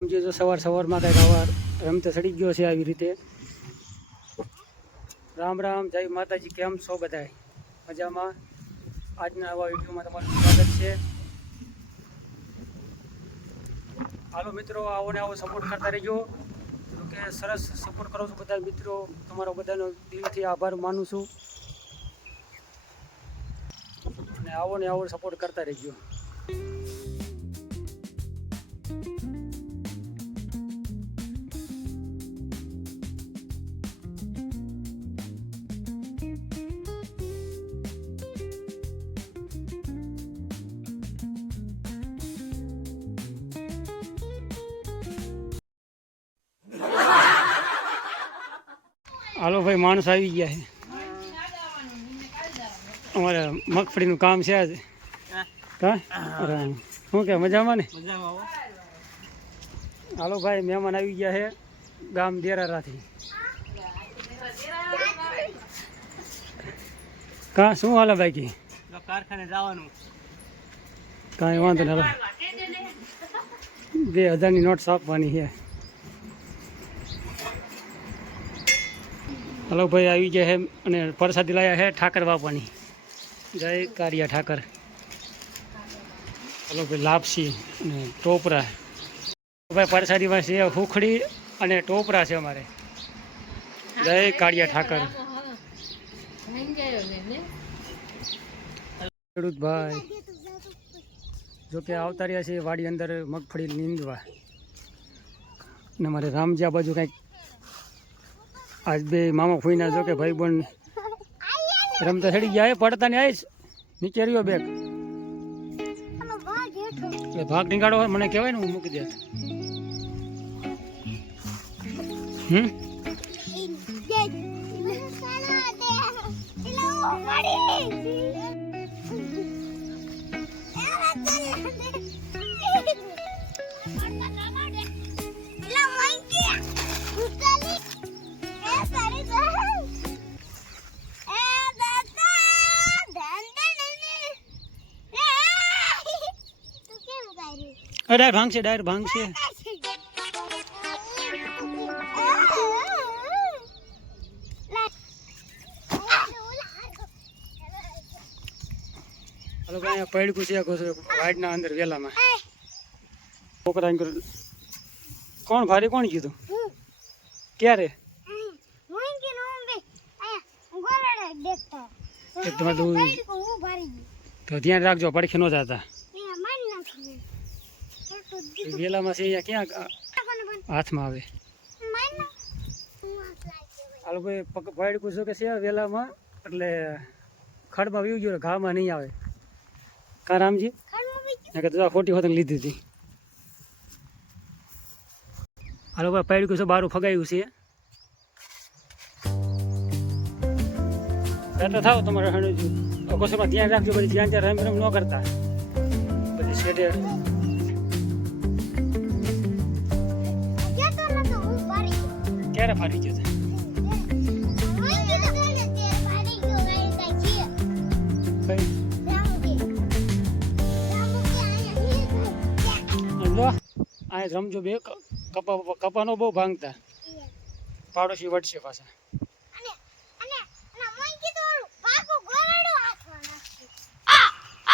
જે તો સવાર સવારમાં કંઈક આવા રમતે સડી ગયો છે આવી રીતે. રામ રામ, જય માતાજી, કેમ છો બધાય? મજામાં? આજના આવા વિડીયોમાં તમારું સ્વાગત છે. હાલો મિત્રો, આવો ને આવો સપોર્ટ કરતા રહેજો. કે સરસ સપોર્ટ કરો છો બધા મિત્રો, તમારો બધાનો દિલથી આભાર માનું છું. અને આવો ને આવો સપોર્ટ કરતા રહેજો. હાલો ભાઈ માણસ આવી ગયા છે. અમારે મગફળીનું કામ છે આજે. શું કે મજામાં ને? હાલો ભાઈ મહેમાન આવી ગયા છે ગામ દેરારાથી. કા શું હાલે બાકી કારખાને જવાનું. કાંઈ વાંધો નહીં હાલો. બે હજારની નોટ આપવાની છે. હલો ભાઈ આવી ગયા છે અને પરસાદી લાયા છે ઠાકર બાપાની. જય કારિયા ઠાકર. હલો ભાઈ લાપસી અને ટોપરા. ભાઈ પરસાદીમાં છે હુખડી અને ટોપરા છે અમારે. જય કાળિયા ઠાકર. ખેડૂત ભાઈ, જોકે આવતા રહ્યા છે વાડી અંદર મગફળી નીંદવા. અને અમારે રામજી આ બાજુ કંઈક આજ બે મામા ફૂઈના જો કે ભાઈ બોન રમતા ચડી ગયા એ પડતા ને આવીશ નીચે રહ્યો બેગ એટલે ભાગ નીકાળો મને કહેવાય ને હું મૂકી દે હમ ડાયર ભાંગશે ડાયર ભાંગશે હલો ભાઈ પડકું છે આખું છે વાડના અંદર વેલામાં. છોકરા કોણ ભારે કોણ કીધું? ક્યારે? તો ધ્યાન રાખજો પડખે ન જતા. વેલામાં છે, અહીંયા ક્યાં હાથમાં આવે? હાલો ભાઈ ભાઈ છું કે છે વેલામાં? એટલે ખડમાં વીવ ગયો, ઘામાં નહીં આવે. કા રામજી? તું ખોટી હોત લીધી હતી. હાલો ભાઈ પાડ્યું છે બારું ફગાયું છે. એટલે થાવ તમારે અકોસમાં ધ્યાન રાખજો, પછી ધ્યાન ત્યાં રમ રમ ન કરતા. પછી શેડે ક્યારે ફાટી ગયો આ રમજો બે કપા કપાનો બહુ ભાંગતા. પાડોશી વટશે પાછા.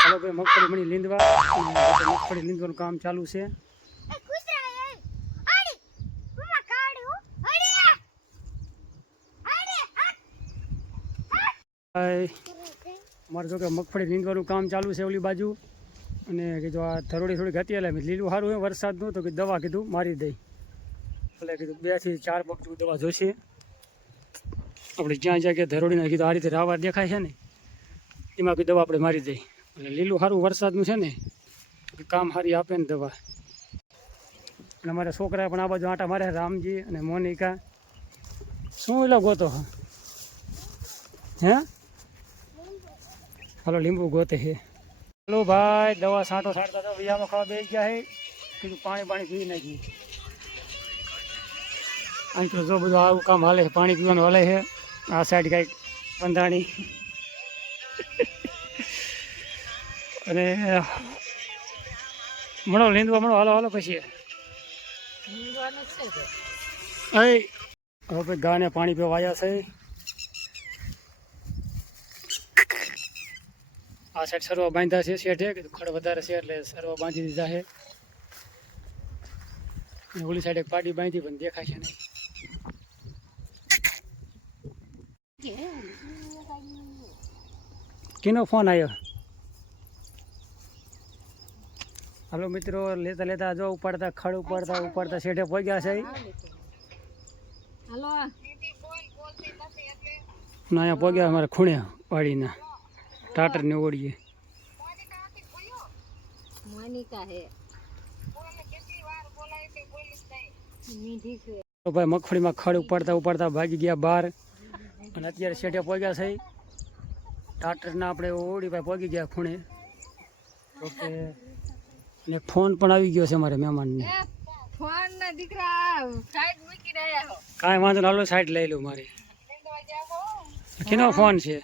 ચાલો ભાઈ મગફળી મળી લીંદવા મગફળી લીંદવાનું કામ ચાલુ છે. હાય. અમારે જો કે મગફળી નીંદવાનું કામ ચાલુ છે ઓલી બાજુ. અને કીધું આ ધરોડી થોડી ઘટી એટલે લીલું સારું હોય વરસાદનું તો કે દવા કીધું, મારી દઈ. એટલે કીધું બેથી ચાર પગ દવા જોશે. આપણે જ્યાં જ્યાં કે ધરોડીને કીધું, આ રીતે રાવા દેખાય છે ને, એમાં કીધું, દવા આપણે મારી દઈ. એટલે લીલું સારું વરસાદનું છે ને કામ સારી આપે ને દવા. અને અમારા છોકરા પણ આ બાજુ આટા મારે, રામજી અને મોનિકા. શું એટલે ગોતો હે? હાલો લીંબુ ગોતે છે હાલો ભાઈ દવા છાંટો છાંટતા તો વિયામાં ખાવા બેસી ગયા છે કીધું પાણી પાણી પી નાખી અહીં તો જો બધું આવું કામ હાલે છે પાણી પીવાનું હાલે છે. આ સાઈડ કાંઈક બંધાણી અને મણો લીંદવા મણો હાલો હાલો પછી. હવે ગાને પાણી પીવા આવ્યા છે. આ સાઈડ સર્વ બાંધ્યા છે શેઠે ખડ વધારે છે એટલે સર્વ બાંધી દીધા છે ઓલી સાઈડ એક પાટી બાંધી પણ દેખાય છે નહીં. કિનો ફોન આવ્યો હાલો મિત્રો લેતા લેતા જો ઉપાડતા ખડ ઉપાડતા ઉપાડતા શેઠે પહોંચ્યા છે. હાલો. ના અહીંયા પહોંચ્યા અમારા ખૂણ્યા વાડીના. ઓળીએ. મીઠી છે તો ભાઈ મગફળીમાં ખડ ઉપાડતા ઉપાડતા ભાગી ગયા બહાર અને અત્યારે શેઠે પહોંચ્યા છે. ટાટરના આપણે ઓળી ભાઈ પહોંચી ગયા ખૂણે. ઓકે. ને ફોન પણ આવી ગયો છે અમારે મહેમાનને. ફોન ના દીકરા સાઈડ મૂકી રહ્યા કાંઈ વાંધો ના હાલો સાઈડ લઈ લઉં મારી. કેનો ફોન છે?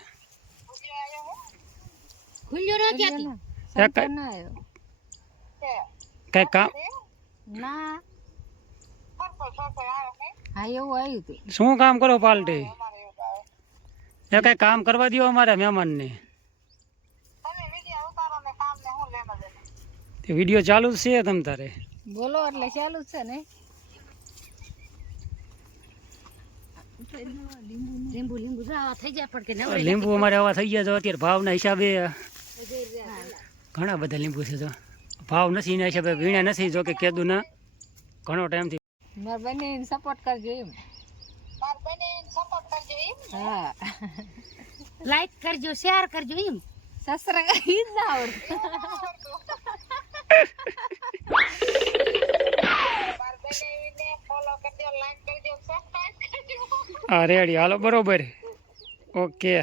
ખુલ્યો નથી ના આવ્યો. કાંઈ કામ? ના. હા એવું આવ્યું હતું શું કામ કરો પાલટી? એ કઈ કામ કરવા દો અમારા મહેમાનને. તે વીડિયો ચાલુ જ છે તમ તારે. બોલો એટલે ચાલુ જ છે ને. લીંબુ લીંબુ આવા થઈ જાય પણ કે લીંબુ અમારે આવા થઈ ગયા છે અત્યારે ભાવના હિસાબે ઘણા બધા લીંબુ છે તો ભાવ નથી એના હિસાબે વીણ્યા નથી જો કે કેદું ના. ઘણો ટાઈમથી મારા બને સપોર્ટ કરજો એમ. હા. લાઈક કરજો શેર કરજો એમ. સસરા ઈ ના આવડતું. હા રેડી હાલો બરોબર. ઓકે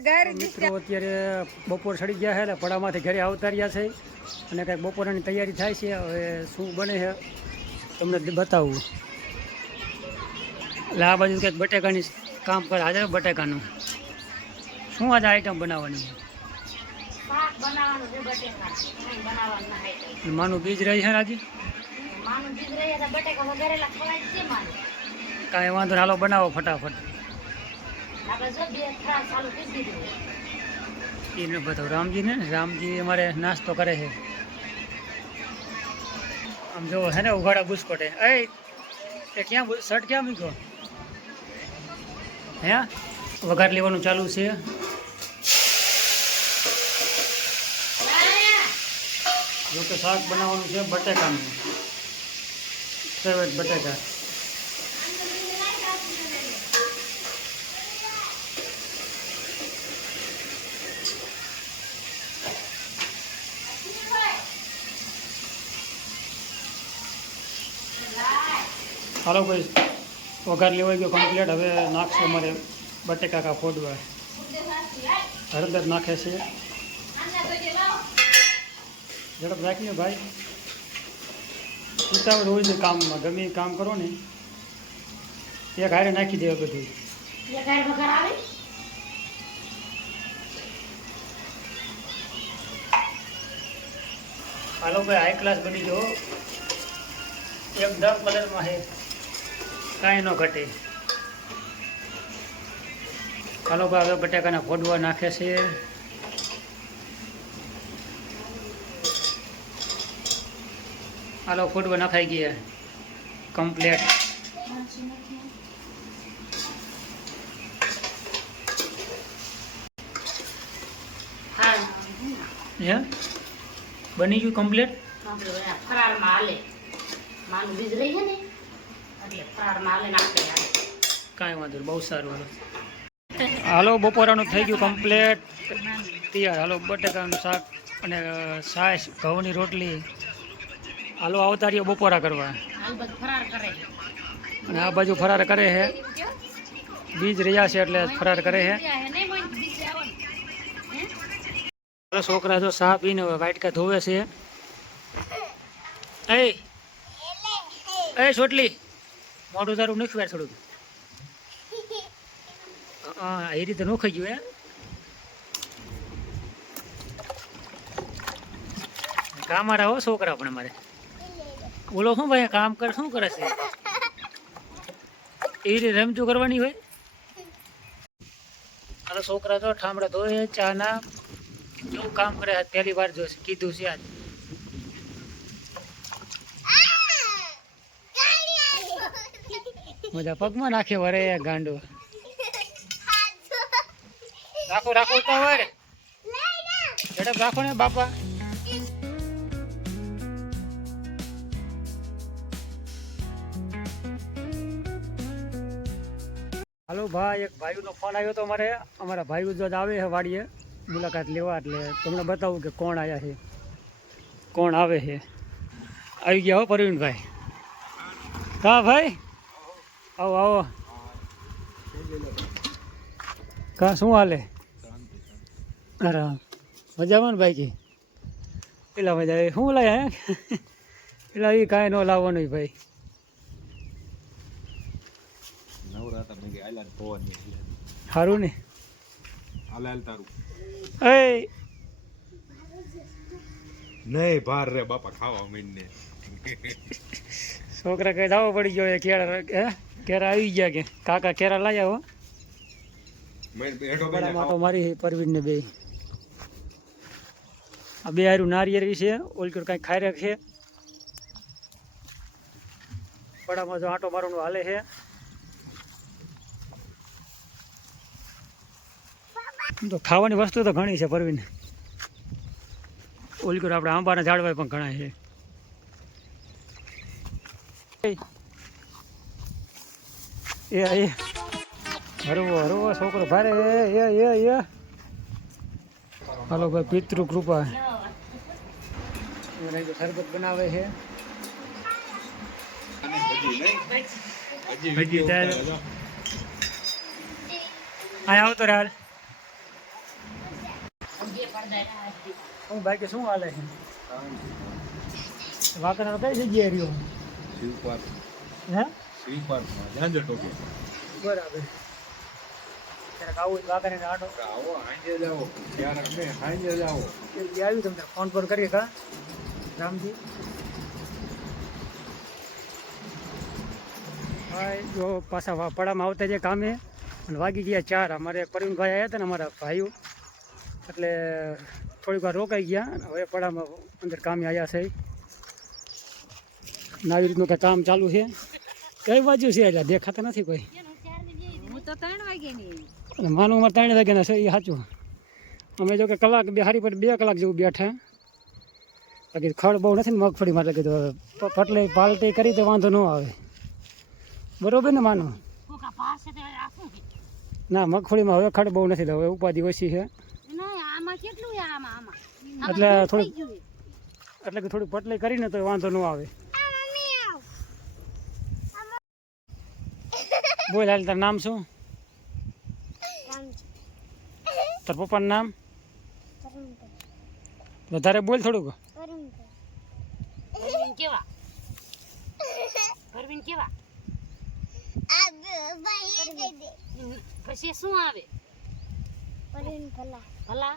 મિત્રો અત્યારે બપોર સડી ગયા છે એટલે પડામાંથી ઘરે આવતા રહ્યા છે અને કંઈક બપોરની તૈયારી થાય છે. હવે શું બને છે તમને બતાવું. એટલે આ બાજુ કંઈક બટેકાની કામ કરે. આજે બટેકાનું. શું આજે આઈટમ બનાવવાની? છે માનું બીજ રહી છે ને આજે? માનું બીજ રહે તો બટેકા વગેરેલા ખવાય જ છે માનું. કાંઈ વાંધો હાલો બનાવો ફટાફટ. એને બતાવું. રામજી ને રામજી અમારે નાસ્તો કરે છે. આમ જોવો છે ને, ઉઘાડા બુસ્કોટે એ એ ક્યાં શર્ટ ક્યાં મૂક્યો? હે? વઘાર લેવાનું ચાલુ છે. જો કે શાક બનાવવાનું છે બટેકાનું. ફેવરેટ બટેકા. હાલો ભાઈ વઘાર લેવાઈ ગયો કમ્પ્લીટ હવે નાખશે અમારે બટેકા કા ફોડવા. હળદર નાખે છે. ઝડપ રાખીને ભાઈ. ઉતાવળ હોય ને કામમાં ગમે કામ કરો ને એક હારે નાખી દેવા બધું. હાલો ભાઈ હાઈ ક્લાસ બની ગયો. એકદમ કલરમાં છે. કાંઈ ન ઘટે. કાલો ભાવે બટાકાના ફોડવા નાખે છે. હાલો ફોડવા નખાઈ ગયા. કમ્પ્લેટ. હે? બની ગયું કમ્પ્લેટ? ફરાળમાં હાલે. માનું બીજ રહી છે ને? કાંઈ વાંધો બહુ સારું, હાલો. હાલો, બપોરાનું થઈ ગયું કમ્પ્લેટ. તૈયાર, હાલો, બટેકાનું શાક અને છાશ, ઘઉંની રોટલી. હાલો, આવતા બપોરા કરવા. અને આ બાજુ ફરાર કરે છે. બીજ રહ્યા છે એટલે ફરાર કરે છે. છોકરા જો સા પીને વાટકા ધોવે છે. એ એ, છોટલી. મોઢું તારું નખવાર થોડું હા એ રીતે નોખાઈ ગયું એમ. કામ હો છોકરા પણ મારે બોલો શું ભાઈ કામ કર શું કરે છે? એ રીતે રમજો કરવાની હોય. મારા છોકરા તો ઠામડા ધોએ ચા ના કેવું કામ કરે પહેલી વાર જોશે કીધું છે આજ. મજા. પગમાં નાખે વરે ગાંડો. રાખો રાખો તો વરે ઝડપ રાખો ને, બાપા. હાલો, ભાઈ, એક ભાઈનો ફોન આવ્યો તો અમારે. અમારા ભાઈઓ જો આવે છે વાડીએ. મુલાકાત લેવા, એટલે તમને બતાવું કે કોણ આવ્યા છે. કોણ આવે છે. આવી ગયા હો, પરવીનભાઈ. હા ભાઈ? આવો આવો. કા શું હાલે? અરે મજામાં ને ભાઈ કે પેલા મજા આવે. શું લાયા હે? પેલા એ કાંઈ ન લાવવાનું ભાઈ. સારું ને નહીં ભાર રે બાપા ખાવા મહિને છોકરા કઈ દાવો પડી ગયો એ કેળા હે? કેરા આવી ગયા કે? કાકા કેરા લાયા હો? માટો મારી પરવીન ને બે. આ બે હારું નારિયેળ છે ઓલકર કાંઈ ખાઈ છે. પડામાં જો આંટો મારવાનું હાલે છે. તો ખાવાની વસ્તુ તો ઘણી છે પરવીન ઓલકર આપણે આંબાના ઝાડવા પણ ઘણા છે. એ એ. હરવો હરવો છોકરો ભારે એ એ એ એ. હાલો ભાઈ પિતૃ કૃપા. શરબત બનાવે છે. આવતો રે હાલ. હું ભાઈ કે શું હાલે છે? કઈ જગ્યાએ રહ્યો? હે? શિવ પાર્કમાં ઝાંઝર ટોકે બરાબર. ક્યારેક આવું વાકડે આટો આવો હાંજે જાઓ ક્યારેક ને હાંજે જાઓ એ તમને ફોન પર કરીએ કા? રામજી? હા જો પાછા પડામાં આવતા જે કામે અને વાગી ગયા ચાર. અમારે પરવીનભાઈ આવ્યા હતા ને અમારા ભાઈઓ. એટલે થોડીક વાર રોકાઈ ગયા અને હવે પડામાં અંદર કામે આવ્યા છે. આવી રીતનું કંઈ કામ ચાલુ છે. કઈ બાજુ છે એટલે? દેખાતા નથી કોઈ? માનું અમારે ત્રણ વાગ્યાના છે એ સાચું. અમે જો કે કલાક બે હારી પર બે કલાક જેવું બેઠા. બાકી ખડ બહુ નથી ને મગફળી માટે કીધું પટલે પાલટી કરી તો વાંધો ન આવે. બરોબર ને માનું? ના મગફળીમાં હવે ખડ બહુ નથી હવે ઉપાધિ ઓછી છે. એટલે થોડું. એટલે કે થોડું પટલે કરીને તો વાંધો ન આવે. બોલ હાલ તારું નામ શું? તાર પપ્પાનું નામ? વધારે બોલ થોડુંક. પરવીન કેવા? પરવીન કેવા? પછી શું આવે? ભલા.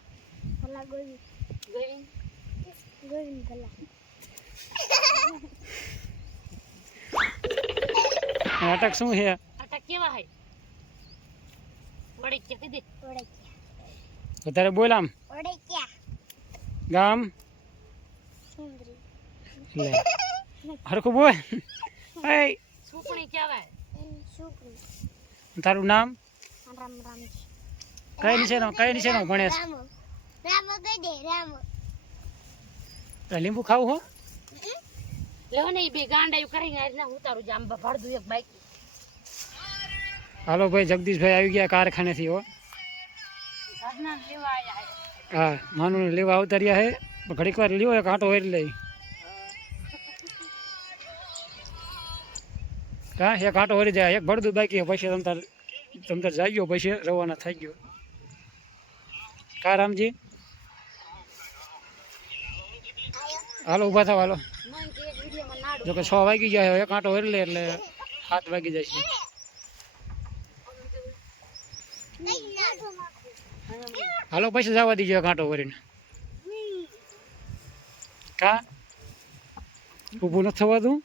ગોવિંદ. નાટક શું છે? અટક કેવા હે કે કીધી વધારે બોલ આમ. ગામ? લે. હરખું બોલ. એ સુપણી કહેવાય. તારું નામ? કઈ નીચેનો કઈ નીચેનો ભણેશ? તો લીંબુ ખાવું હો? લેવો ને બે ગાંડા કરીને આજના ઉતારું જામ ભરદું એક બાઈક. હાલો ભાઈ જગદીશભાઈ આવી ગયા કારખાનેથી હો. લેવા હે. માનું લેવા આવતા રહ્યા હે. ઘડીક વાર લ્યો એક આંટો વેરી લઈ. હા એક આંટો વરી જાય. એક ભરદું બાકી પછી તમ તમતાર તમ તાર જાઈ ગયો પછી રવાના થઈ ગયો. કા રામજી? હાલો ઊભા થાવ હાલો. મન કે એક વિડીયોમાં નાડું જો કે છ વાગી ગયા એક આંટો વરી લે એટલે સાત વાગી જાય છે. હાલો પછી જવા દીજો કાંટો વરીને કા? ઊભું નથી થવા દઉં?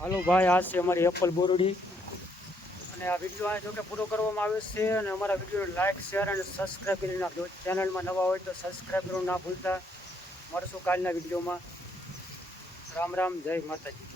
હાલો ભાઈ આ છે અમારી એપલ બોરડી. અને આ વીડિયો આ જોકે પૂરો કરવામાં આવ્યો છે અને અમારા વીડિયો લાઇક શેર અને સબસ્ક્રાઈબ કરી નાખજો. ચેનલમાં નવા હોય તો સબસ્ક્રાઈબ કરવાનું ના ભૂલતા. મળશું કાલના વિડીયોમાં રામ રામ જય માતાજી.